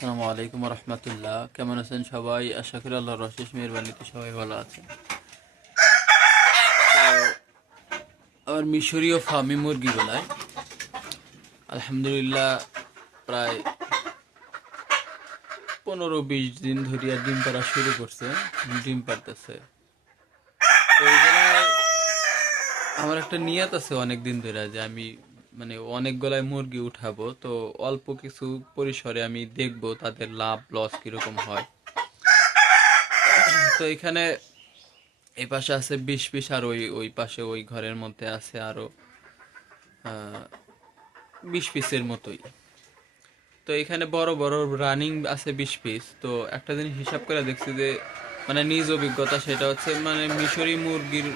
আসসালামু আলাইকুম রহমতুল্লাহ। কেমন আছেন সবাই? আশা করি আল্লাহর অশেষ মেহেরবানিতে সবাই ভালো আছেন। আমার মিশরীয় ফার্মি মুরগিগুলায় আলহামদুলিল্লাহ প্রায় 15-20 দিন ধরিয়া ডিম পাড়া শুরু করছে, ডিম পাড়তেছে। তো এইগুলায় আমার একটা নিয়ত আছে অনেক দিন ধরে যে আমি অনেকগুলাই মুরগি উঠাবো, তো অল্প কিছু পরিসরে আমি দেখবো তাদের লাভ লস কিরকম হয়। তো এখানে এই পাশে আছে 20 পিস, আর ওই ওই পাশে ওই ঘরের মধ্যে আছে আরো 20 পিসের মতোই। তো এখানে বড় বড় রানিং আছে 20 পিস। তো একটা জিনিস হিসাব করে দেখছি যে নিজ অভিজ্ঞতা, সেটা হচ্ছে মিশরি মুরগির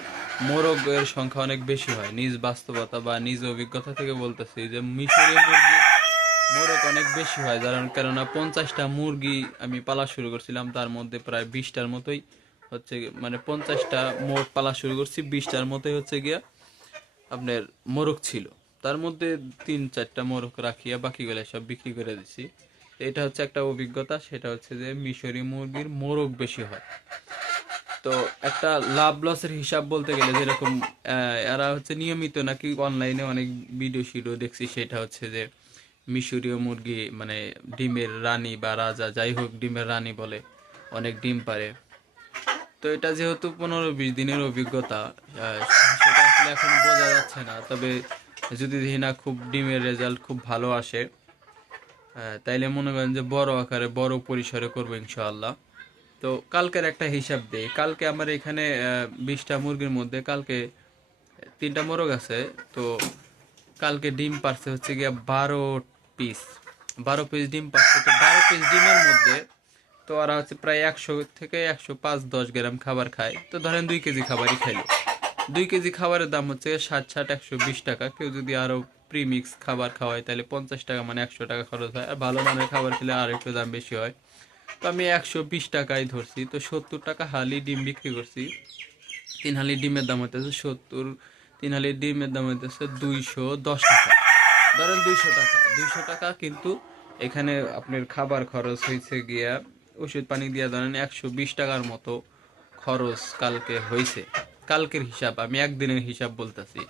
মোরগের সংখ্যা অনেক বেশি হয়। নিজ বাস্তবতা বা নিজ অভিজ্ঞতা থেকে বলতেছি যে মিশরি মুরগির মোরগ অনেক বেশি হয়। কেননা 50টা মুরগি আমি পালা শুরু করছিলাম, তার মধ্যে প্রায় 20টার মতোই হচ্ছে 50টা মোরগ পালা শুরু করছি, 20টার মতোই হচ্ছে গিয়া আপনার মোরগ ছিল। তার মধ্যে 3-4টা মোরগ রাখিয়া বাকিগুলো সব বিক্রি করে দিছি। এটা হচ্ছে একটা অভিজ্ঞতা, সেটা হচ্ছে যে মিশরি মুরগির মোরগ বেশি হয়। তো একটা লাভ লসের হিসাব বলতে গেলে যেরকম এরা হচ্ছে নিয়মিত নাকি অনলাইনে অনেক ভিডিও শিডিও দেখছি, সেটা হচ্ছে যে মিশরীয় মুরগি ডিমের রানী বা রাজা, যাই হোক ডিমের রানী বলে, অনেক ডিম পারে। তো এটা যেহেতু 15-20 দিনের অভিজ্ঞতা, সেটা আসলে এখন বোঝা যাচ্ছে না। তবে যদি দেখি না খুব ডিমের রেজাল্ট খুব ভালো আসে, তাইলে মনে করেন যে বড় আকারে বড় পরিসরে করবো ইনশাআল্লাহ। তো কালকের একটা হিসাব দেই। কালকে আমার এখানে 20টা মুরগির মধ্যে কালকে 3টা মোরগ আছে। তো কালকে ডিম পারছে হচ্ছে গিয়া 12 পিস। 12 পিস ডিম পারছে। তো 12 পিস ডিমের মধ্যে তো ওরা হচ্ছে প্রায় 100 থেকে 105-10 গ্রাম খাবার খায়। তো ধরেন 2 কেজি খাবারই খাইলো। 2 কেজি খাবারের দাম হচ্ছে 60-120 টাকা। কেউ যদি আরো প্রিমিক্স খাবার খাওয়ায় তাহলে 50 টাকা, 100 টাকা খরচ হয়। আর ভালো মানের খাবার খেলে আর একটু দাম বেশি হয়। তো আমি 120 টাকায় ধরছি। তো 70 টাকা হালি ডিম বিক্রি করছি। 3 হালি ডিমের দাম হইতেছে 70। 3 হালি ডিমের দাম হইতেছে 210 টাকা। ধরেন 200 টাকা, 200 টাকা। কিন্তু এখানে আপনার খাবার খরচ হয়েছে গিয়া ওষুধ পানি দিয়া ধরেন 120 টাকার মতো খরচ কালকে হয়েছে। কালকের হিসাব, আমি একদিনের হিসাব বলতেছি।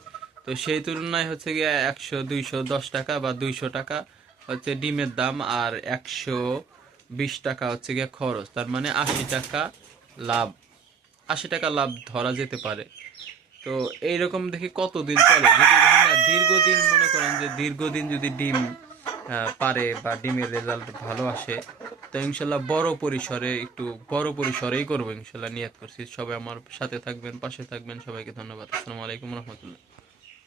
তো সেই তুলনায় হচ্ছে গিয়া 100-210 টাকা বা 200 টাকা হচ্ছে ডিমের দাম, আর 120 টাকা হচ্ছে গিয়া খরচ। তার মানে 80 টাকা লাভ। 80 টাকা লাভ ধরা যেতে পারে। তো এইরকম দেখি কতদিন চলে। যদি দেখি না দীর্ঘদিন, মনে করেন যে দীর্ঘদিন যদি ডিম পারে বা ডিমের রেজাল্ট ভালো আসে, তো ইনশাল্লাহ বড় পরিসরেই করবো ইনশাল্লাহ, নিয়ত করছি। সবাই আমার সাথে থাকবেন, পাশে থাকবেন। সবাইকে ধন্যবাদ। আসসালামু আলাইকুম রহমতুল্লাহ।